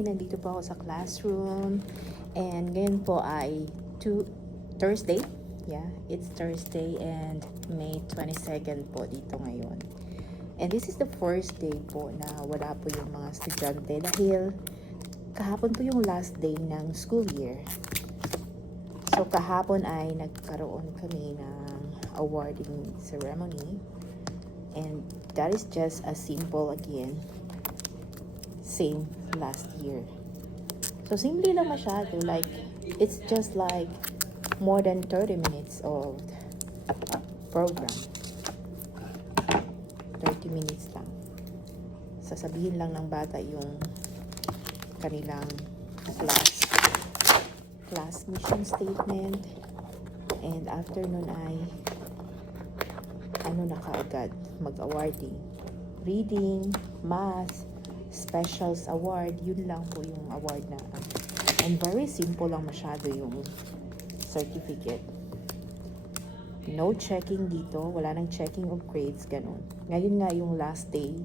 Hi! Nandito po ako sa classroom. And ngayon po ay Thursday. Yeah, it's Thursday and May 22nd po dito ngayon. And this is the first day po na wala po yung mga estudyante dahil kahapon po yung last day ng school year. So kahapon ay nagkaroon kami ng awarding ceremony. And that is just as simple again. Same last year. So simple lang masyado, like it's just like more than 30 minutes of program. 30 minutes lang. Sasabihin lang ng bata yung kanilang class mission statement, and after nun ay ano na kaagad, mag-awarding. Reading, math, specials award, yun lang po yung award na. And very simple lang masyado yung certificate. No checking dito, wala nang checking of grades, ganun. Ngayon nga yung last day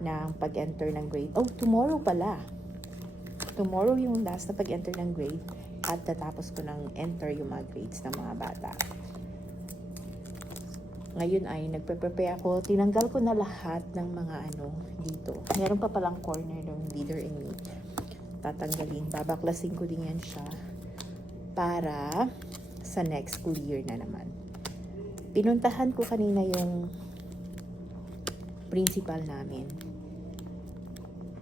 ng pag-enter ng grade. Oh, tomorrow pala. Tomorrow yung last na pag-enter ng grade at tatapos ko ng enter yung mga grades ng mga bata. Ngayon ay nagpe-prepare ako. Tinanggal ko na lahat ng mga dito. Meron pa palang corner ng leader in me. Tatanggalin. Babaklasin ko din yan siya para sa next school year na naman. Pinuntahan ko kanina yung principal namin.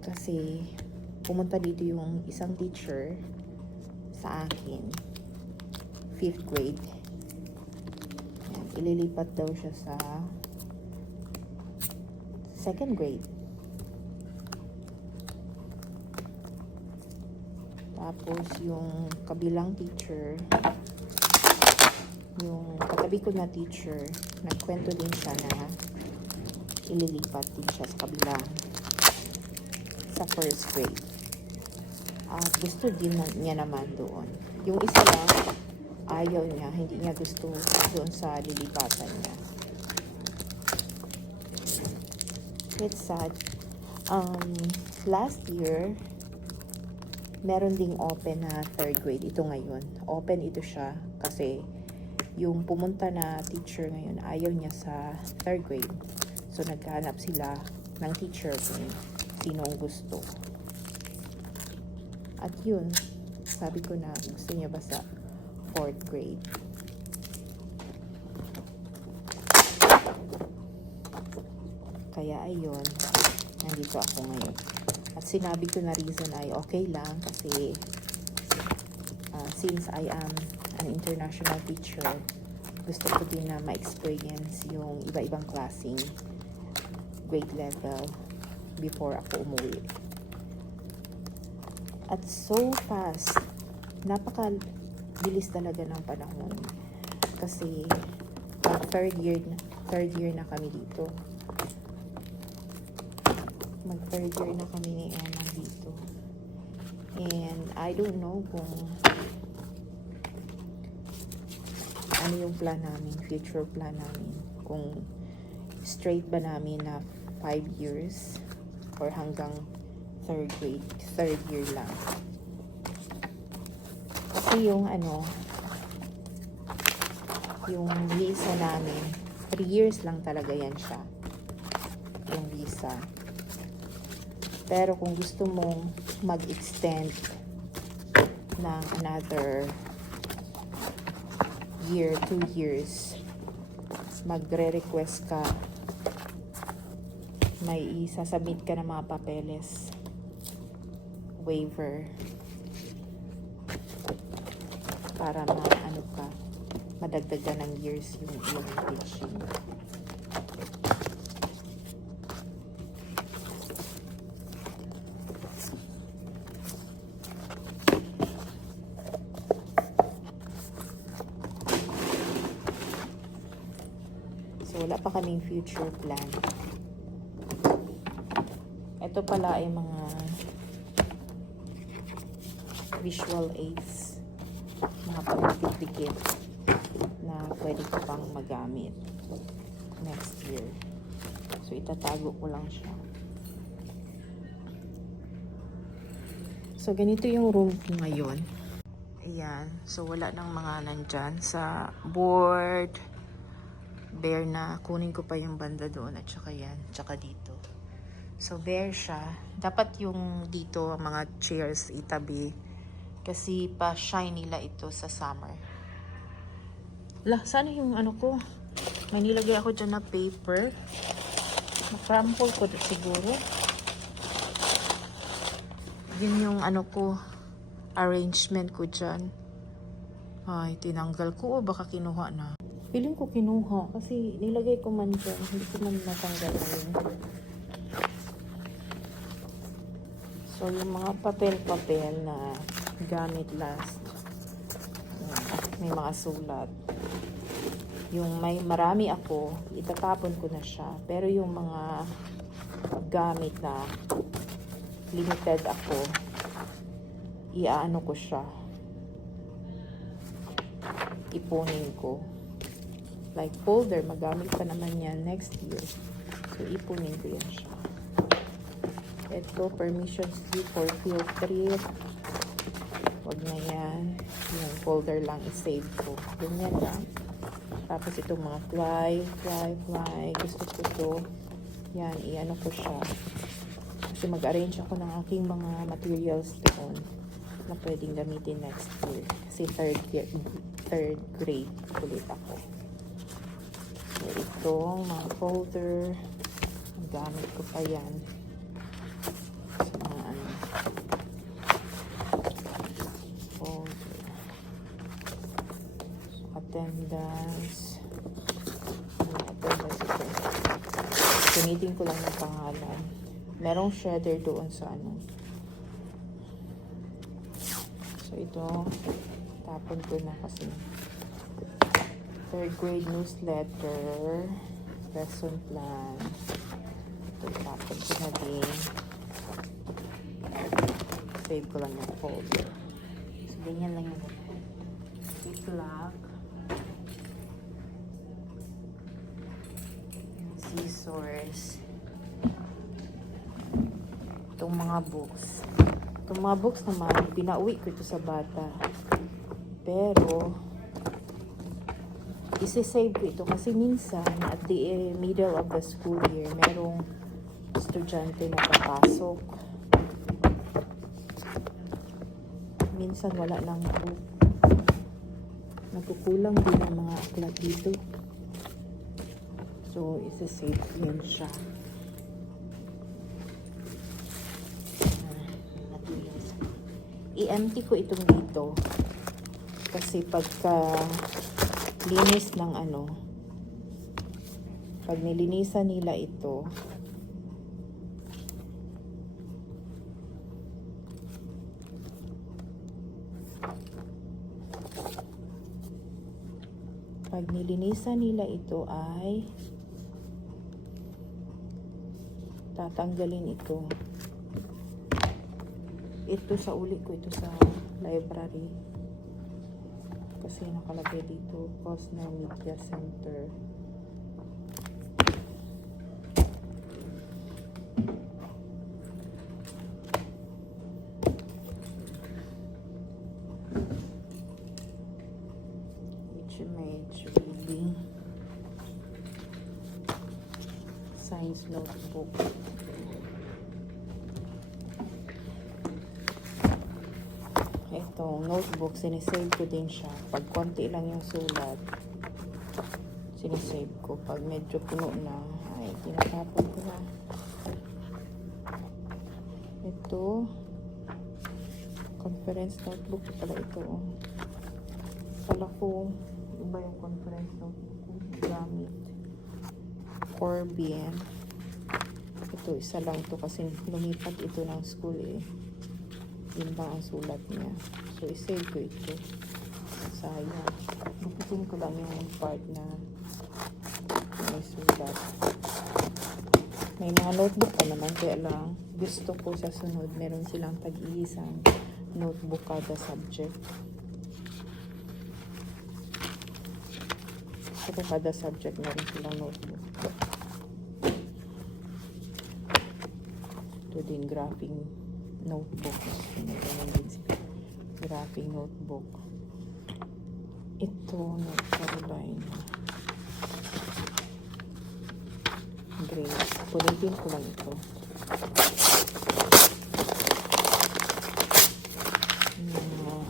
Kasi pumunta dito yung isang teacher sa akin. 5th grade. Ililipat daw siya sa 2nd grade. Tapos yung kabilang teacher, yung katabi ko na teacher, nagkwento din siya na ililipat din siya sa kabilang sa 1st grade. At gusto din niya naman doon. Yung isa lang, ayaw niya, hindi niya gusto doon sa lilipatan niya. It's sad. Last year, meron ding open na 3rd grade. Ito ngayon. Open ito siya kasi yung pumunta na teacher ngayon, ayaw niya sa 3rd grade. So, naghahanap sila ng teacher kung sino ang gusto. At yun, sabi ko na gusto niya ba sa 4th grade. Kaya ayun, nandito ako ngayon. At sinabi ko na reason ay okay lang kasi since I am an international teacher, gusto ko din na ma-experience yung iba-ibang klaseng grade level before ako umuwi. At so fast, bilis talaga ng panahon kasi third year na kami dito. Third year na kami ni Emma dito, and I don't know kung ano yung plan namin, future plan namin, kung straight ba namin na 5 years or hanggang 3rd year lang. Kasi yung yung visa namin, 3 years lang talaga yan siya. Yung visa. Pero kung gusto mong mag-extend ng another year, 2 years, magre-request ka, may isasubmit ka ng mga papeles, waiver, para madagdagan ng years yung teaching. So wala pa kaming future plan. Ito pala ay mga visual aids, mga pagdikit-dikit na pwede ko pang magamit next year. So itatago ko lang siya. So, ganito yung room ko ngayon. Ayan. So, wala nang mga nandyan sa board. Bare na. Kunin ko pa yung banda doon at saka yan. Tsaka dito. So, bare siya. Dapat yung dito, mga chairs itabi. Kasi pa-shine nila ito sa summer. Lah, sana yung ano ko. May nilagay ako dyan na paper. Makrample ko siguro. Yun yung ano ko, arrangement ko dyan. Ay, tinanggal ko o baka kinuha na. Feeling ko kinuha kasi nilagay ko man dyan. Hindi ko man natanggal yun. So, yung mga papel-papel na gamit last. May mga sulat. Yung may marami ako, itatapon ko na siya. Pero yung mga gamit na limited ako, iaano ko siya. Ipunin ko. Like folder, magamit pa naman yan next year. So, ipunin ko yan siya. Ito, permission slip for field trip. Wag na yan. Yung folder lang i-save ko. Ganyan lang. Tapos itong mga fly. Gusto ko to. Yan, i-ano ko siya. Kasi mag-arrange ako ng aking mga materials doon na pwedeng gamitin next year. Kasi third grade ulit ako. So, itong mga folder. Gamit ko pa yan. Sa mga ano. Folder. So, attendance. Attendance ito. Gamitin ko lang yung pangalan. Merong shredder doon sa ano. So, ito. Tapon ko na kasi. Third grade newsletter. Lesson plan. Ito, tapon ko na din. Save ko lang yung folder. So, ganyan lang yung ziplock. Scissors. Itong mga books. Itong mga books naman, pinauwi ko ito sa bata. Pero, isi-save ko ito kasi minsan, at the middle of the school year, merong estudyante na papasok. Minsan, wala lang book. Nagkukulang din ang mga aklat dito. So, isi-save ko yun siya. I-empty ko itong dito kasi pagka linis ng ano, pag nilinisan nila ito, ay tatanggalin ito. Ito sa uli ko ito sa library kasi nakalagay dito Posner Media Center. Which image reading science notebook. Itong notebook, sinisave ko din siya. Pag konti lang yung sulat, sinisave ko. Pag medyo puno na, ay, tinatapon ko na. Ito, conference notebook pala ito. Pala ko, iba yung conference notebook ko. Gamit. Corbin. Ito, isa lang to kasi lumipat ito ng school eh. Yun lang ang sulat niya. So, isave ko ito. Sayang. Bukutin ko lang yung part na may sulat. May mga notebook pa naman. Kaya lang, gusto ko sa sunod, meron silang tag-iisang notebook kada subject. Ito kada subject, meron silang notebook. Ito din graphing notebook. Ganyan din sila. Graphing notebook. Ito, North Carolina. Gray. Punitin ko lang ito.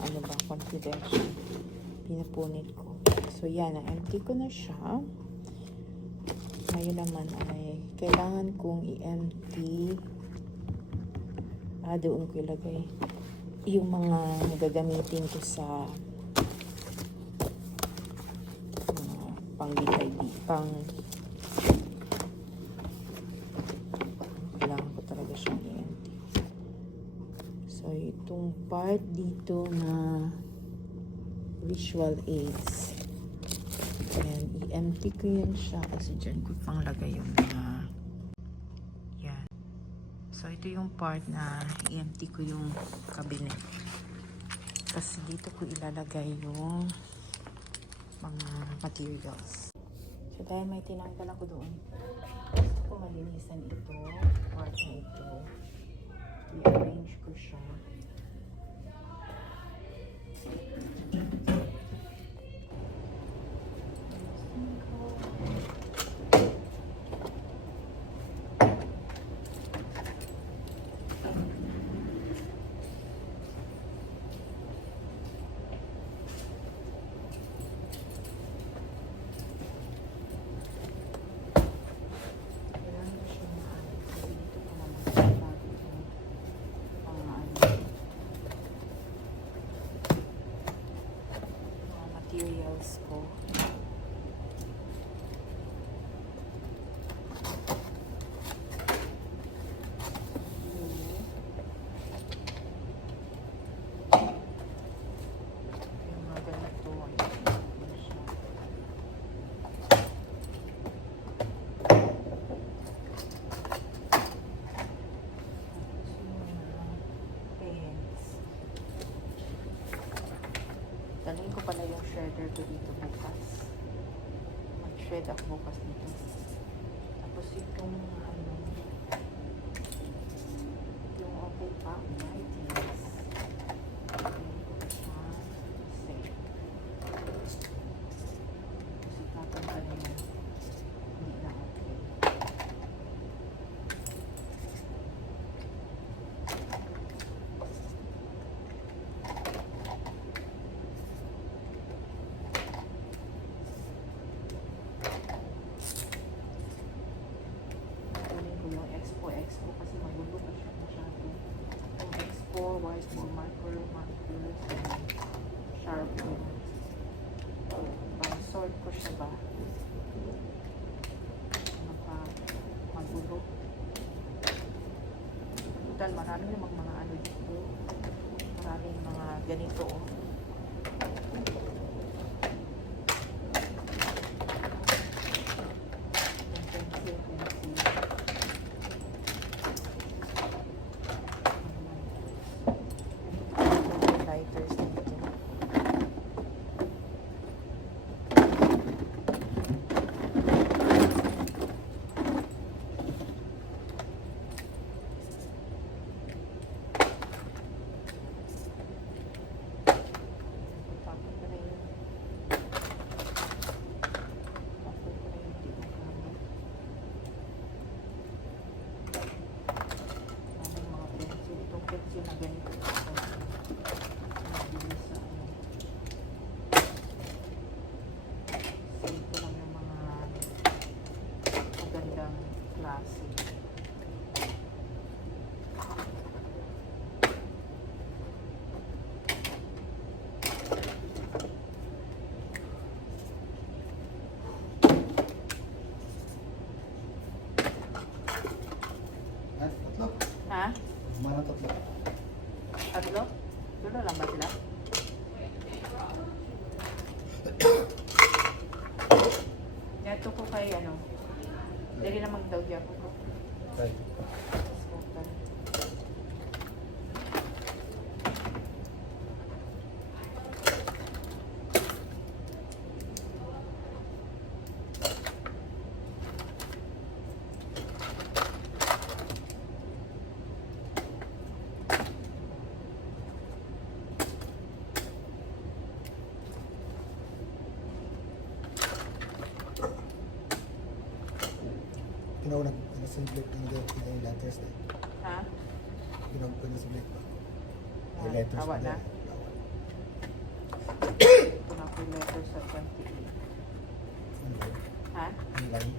Ano ba? Confidential. Pinapunit ko. So, yan. Na-empty ko na siya. Ngayon naman ay kailangan kong i-empty. Doon ko ilagay yung mga gagamitin ko sa kailangan ko talaga siyang i-empty. So, itong part dito na visual aids. Ayan, i-empty ko yan siya kasi dyan ko pang lagay yung mga yan. So, ito yung part na i-empty ko yung cabinet. Kasi dito ko ilalagay yung mga materials. So, dahil may tinanggal ako doon, gusto ko malinisan ito, part na ito. I-arrange ko siya. Materials ko. Yung mga ganito. Dalhin ko pala yung shredder ko dito bukas. Mag-shred ako bukas dito. Tapos itong yung okay pa, items. Kasi tapos pa rin hindi na okay. Expo kasi magulo pa siya masyado. Yung Expo, whiteboard markers, sharpener. Sort ko siya ba? Magulo. Total, marami namang mga ano dito. Maraming mga ganito. Yung na ganito. Mabilis sa ito lang yung mga magandang klase. Tatlo? Ha? Mana tatlo? Tatlo? Tulo lang ba sila? Yato ko kay ano. Dali na magdawgya ko. Okay. Simple yung letters na. Ha? Ginamit ko na simple pa. Ah, Yung letters awa na? Awa. Ito na po yung letter sa 28. Ano ba? Ha? Yung line.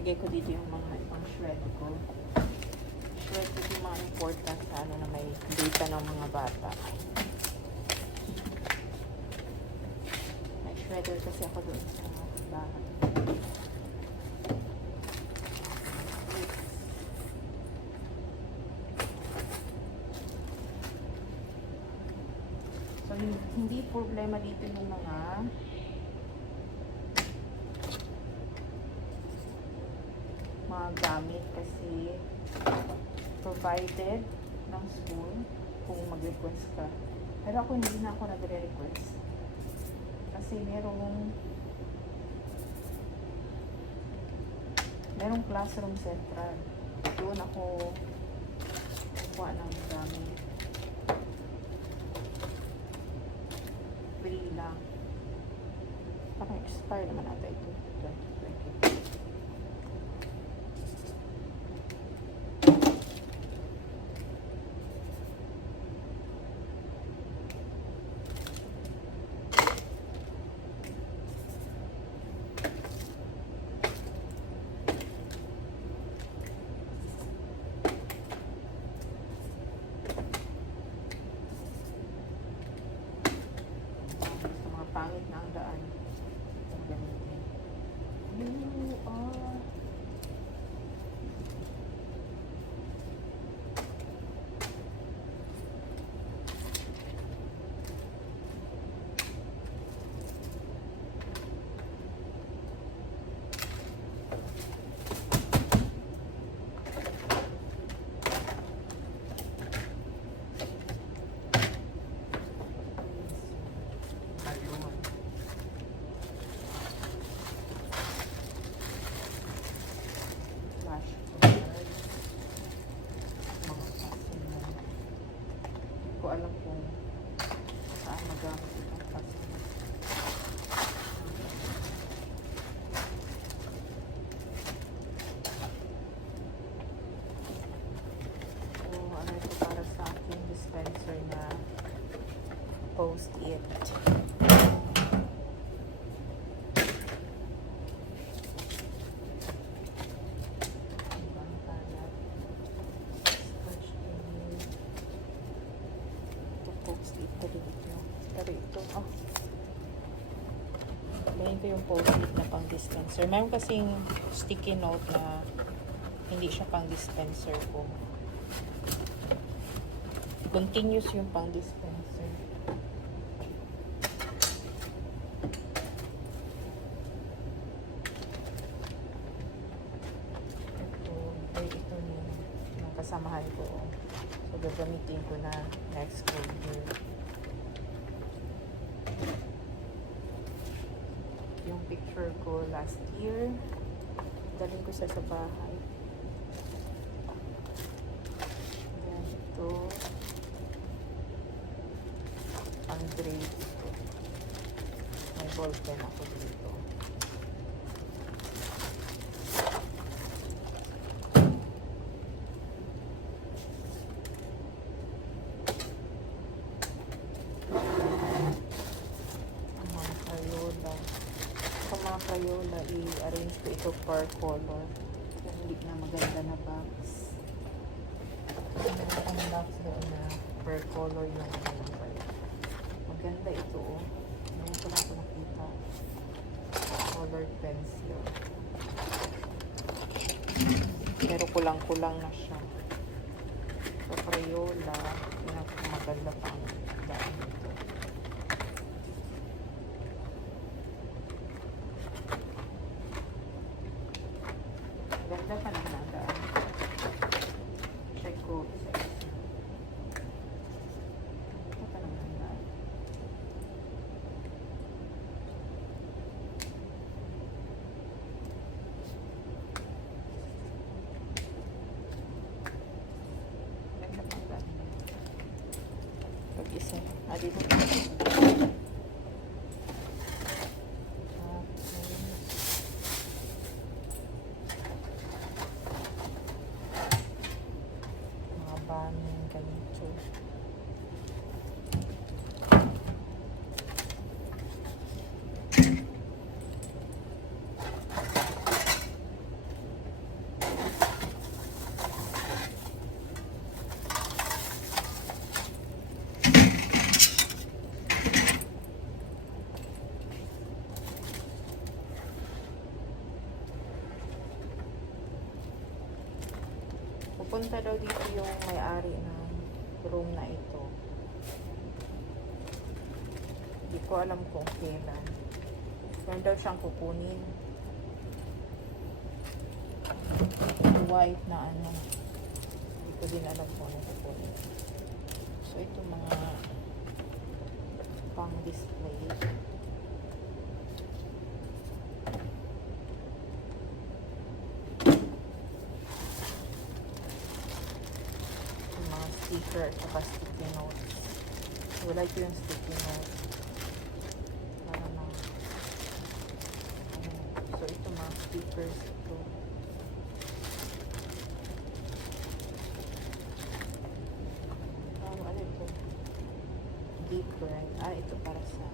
Lagay ko dito yung mga pang shred ko. Shred ko yung mga important sa ano na may data ng mga bata. May shredder kasi ako doon sa bahay. So, hindi problema dito yung mga gamit kasi provided ng school kung mag-request ka. Pero ako hindi na ako nagre-request. Kasi merong classroom central. Doon ako kuha ng gamit. Free lang. Parang expire naman ata ito. 2020. Pangit na ang daan. Ang gamitin. You are... ko alam kung saan magamit itong plastic. So, ano ito para sa aking dispenser na post-it. Ito yung post-it na pang dispenser. Mayroon kasing sticky note na hindi siya pang dispenser ko. Continuous yung pang dispenser. Ito yung kasamahan ko. So, gagamitin ko na next school year. Yung picture ko last year, dalhin ko siya sa bahay. Yan, ito ang grade ko. May ballpen ako dito. mga Crayola, i-arrange ko ito per color. Kung hindi na maganda na box. Ang box doon na per color yung number. Maganda ito oh. Ngayon ko lang ito nakita. Colored pencil. Pero kulang-kulang na siya. So, Crayola, maganda pa ang daan nito. Ganda pa ng nadaan. Check ko isa isa. Ito pa ng nadaan. Ganda pa ang daan. Pag-isa. Dito. Mga ganito. Pupunta daw dito yung may-ari ng room na ito. Hindi ko alam kung kailan. Meron daw siyang kukunin. White na ano. Hindi ko din alam kung ano kukunin. So, ito mga pang display. Sticker at saka sticky notes. Wala ito yung sticky notes. Para na so ito mga stickers ito. Ano ito? Deep brand. Ito para sa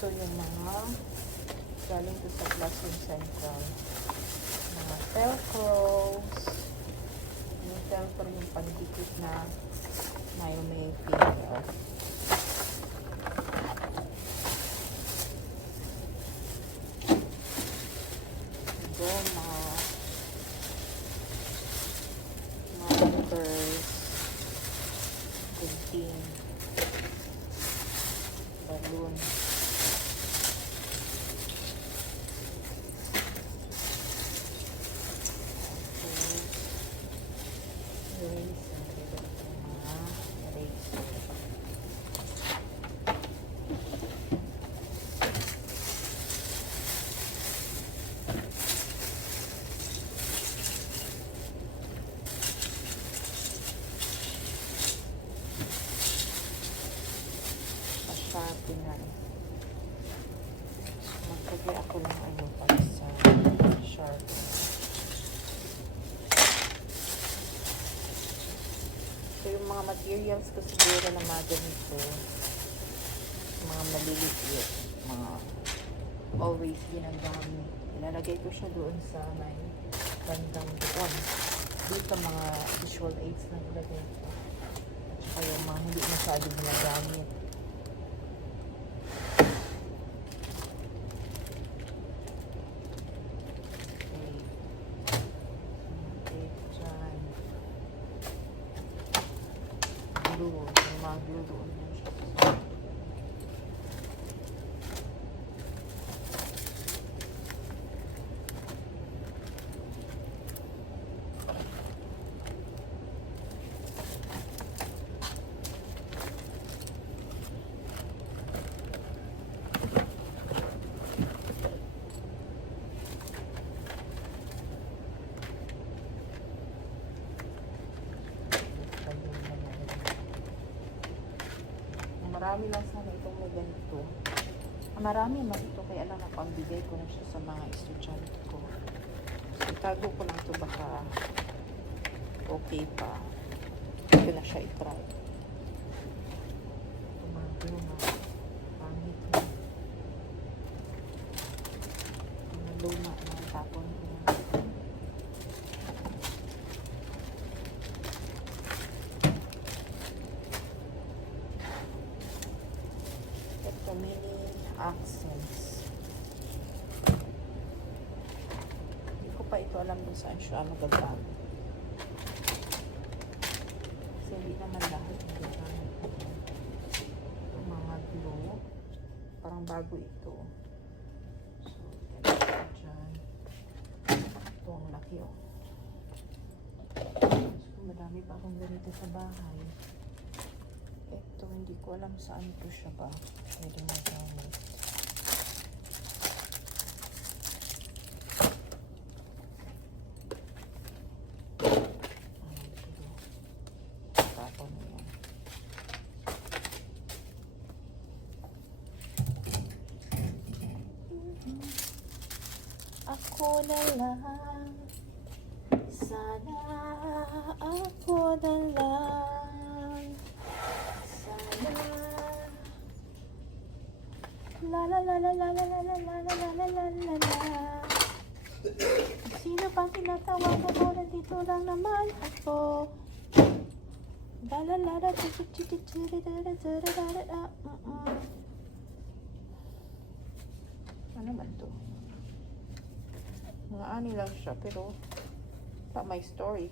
ito yung mga galing to sa Classroom Central. Mga velcros. Yung velcro yung pandikit na may finger. Goma. Markers. Gunting. Balloon. Sharpener. Magkagay ako ng ano para sa sharpener. So yung mga materials ko siguro na mga ganito, mga maliliit, mga always ginagamit. Ilalagay ko siya doon sa may bandang doon. Dito mga visual aids na ilagay ko. At saka yung mga hindi masyadong ginagamit. Glue doon siya. marami lang sana itong may ganito. Marami man ito, kaya lang napambigay ko na siya sa mga estudyante ko. So, itago ko lang ito, baka okay pa. Ito na siya i-try. Tumago na. Pangit na. Mga luma na tapon ko. Ito, mini accents. Hindi ko pa ito alam kung saan siya magagamit. Kasi hindi naman lahat magagamit. Ito, mga glue. Parang bago ito. So, ito dyan. Ito ang laki, oh. So, madami pa akong ganito sa bahay. Ito, hindi ko alam saan ito siya ba pwede magamit. Tapon na yan. Ako na lang, sana ako na lang, sana la la la la la la la la la la la la la la. Sino pang tinatawag ako? Nandito lang naman ako. La la la la ano man to? Mga ani lang siya, pero not my story.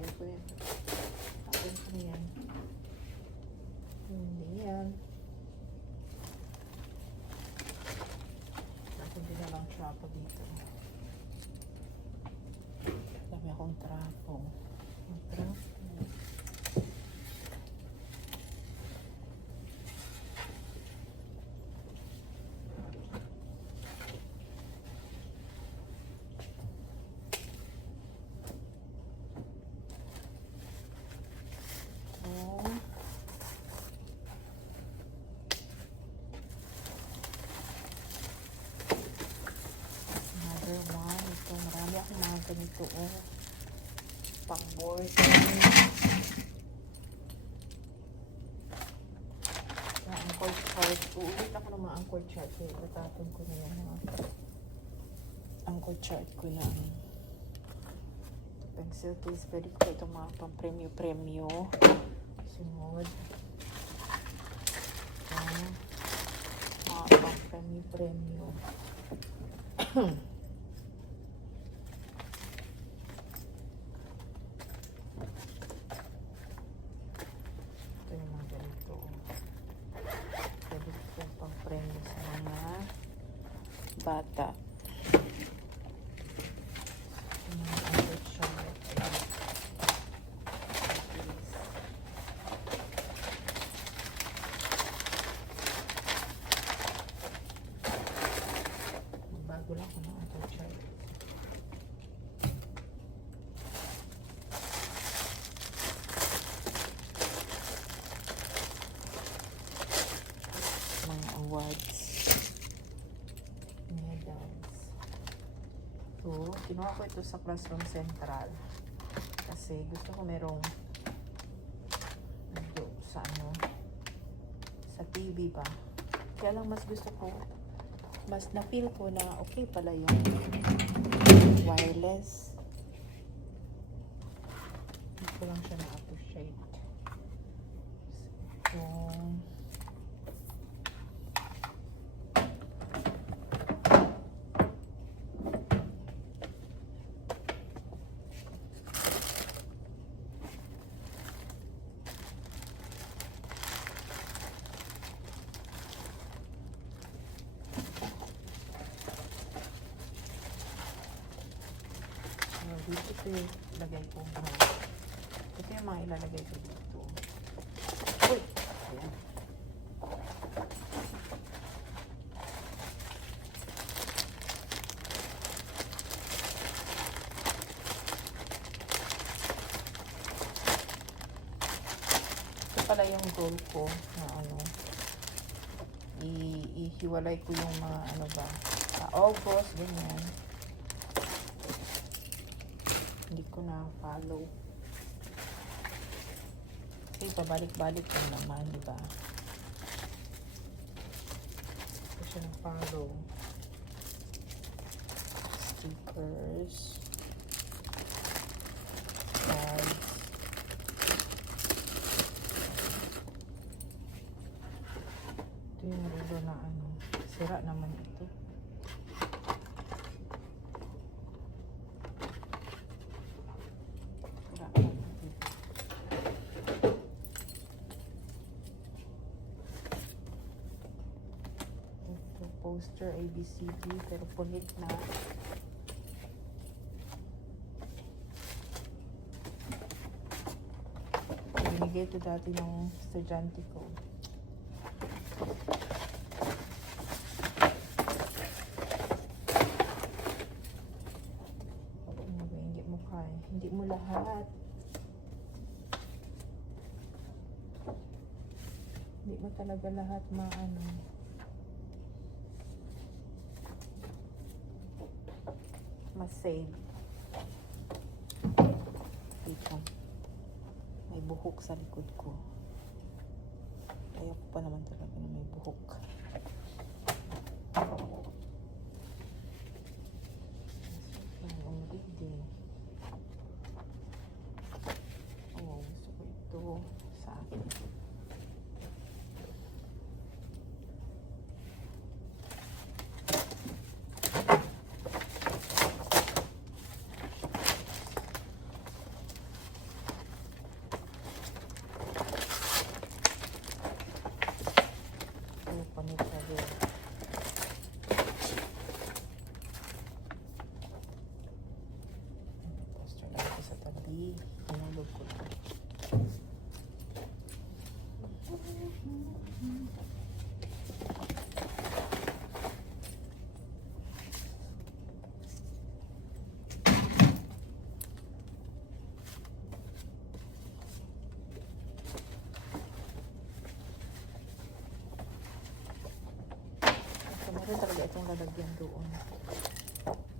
Ayaw ko yan. Ayaw ko yan. Hindi yan. Hindi na lang trapo dito. Dami akong trapo. Ang trapo. Marami akong mga ganito, oh. Pang-board. Na angkor chart. Uulit ako ng mga angkor chart. Kaya itatapon ko na yan, ha. Angkor chart ko na. Pencil case. Pwede ko pa itong mga pang-premyo-premyo. Sunod. Mga pang-premyo-premyo. Bata. Bago lang ako ng auto chart. Mga awards. So, kinuha ko ito sa Classroom Central kasi gusto ko merong sa sa TV ba. Kaya lang mas gusto ko, mas na-feel ko na okay pala yung wireless. Hindi ko lang siya na-appreciate. So, dito yung lagay ko. Ito yung mga ilalagay ko dito. Uy! Ayan. pala yung goal ko na ano, ihiwalay ko yung mga ano ba, sa August, ganyan. Hindi ko na follow. Kasi pabalik-balik lang naman, di ba? Hindi ko siya na-follow. Stickers. Cards. Ito yung relo na ano. Sira naman ito. Sira naman ito. Ito, poster ABCD pero punit na. Binigay ito dati ng estudyante ko. Hindi mo kaya. Hindi mo lahat. Hindi mo talaga lahat maano. Mas-save. Dito. May buhok sa likod ko. Ayoko pa naman talaga na may buhok. Ang ganda. Oh, gusto ko ito sa akin. Poster lang ito sa tabi. Hinulog ko ito. Meron talaga itong lalagyan doon.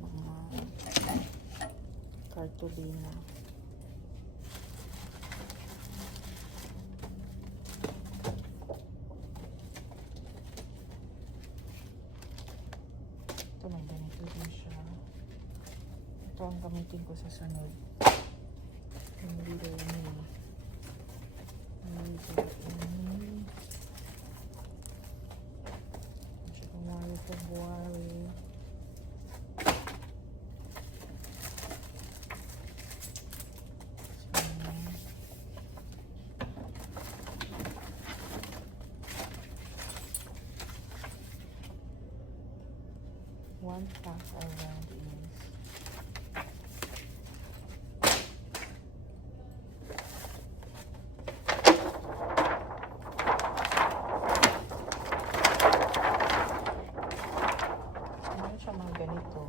Mga cartolina. Ito may ganito din siya. Ito ang gamitin ko sa sunod. Hindi rin February. One pack around is mga ganito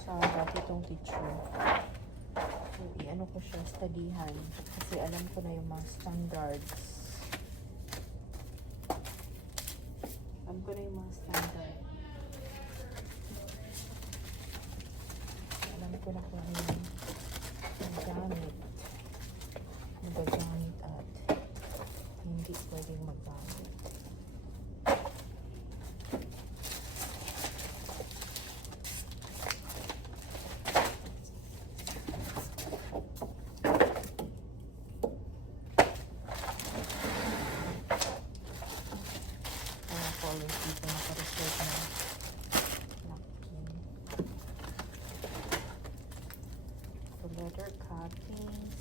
sa dati itong teacher. So, i-ano ko siya, studyhan. Kasi alam ko na yung mga standards. Alam ko na yung mga standard. Alam ko na kung ano yung gamit. Magagamit at hindi pwedeng maggamit. Dito naka-reserve na napkin. So, letter cuttings.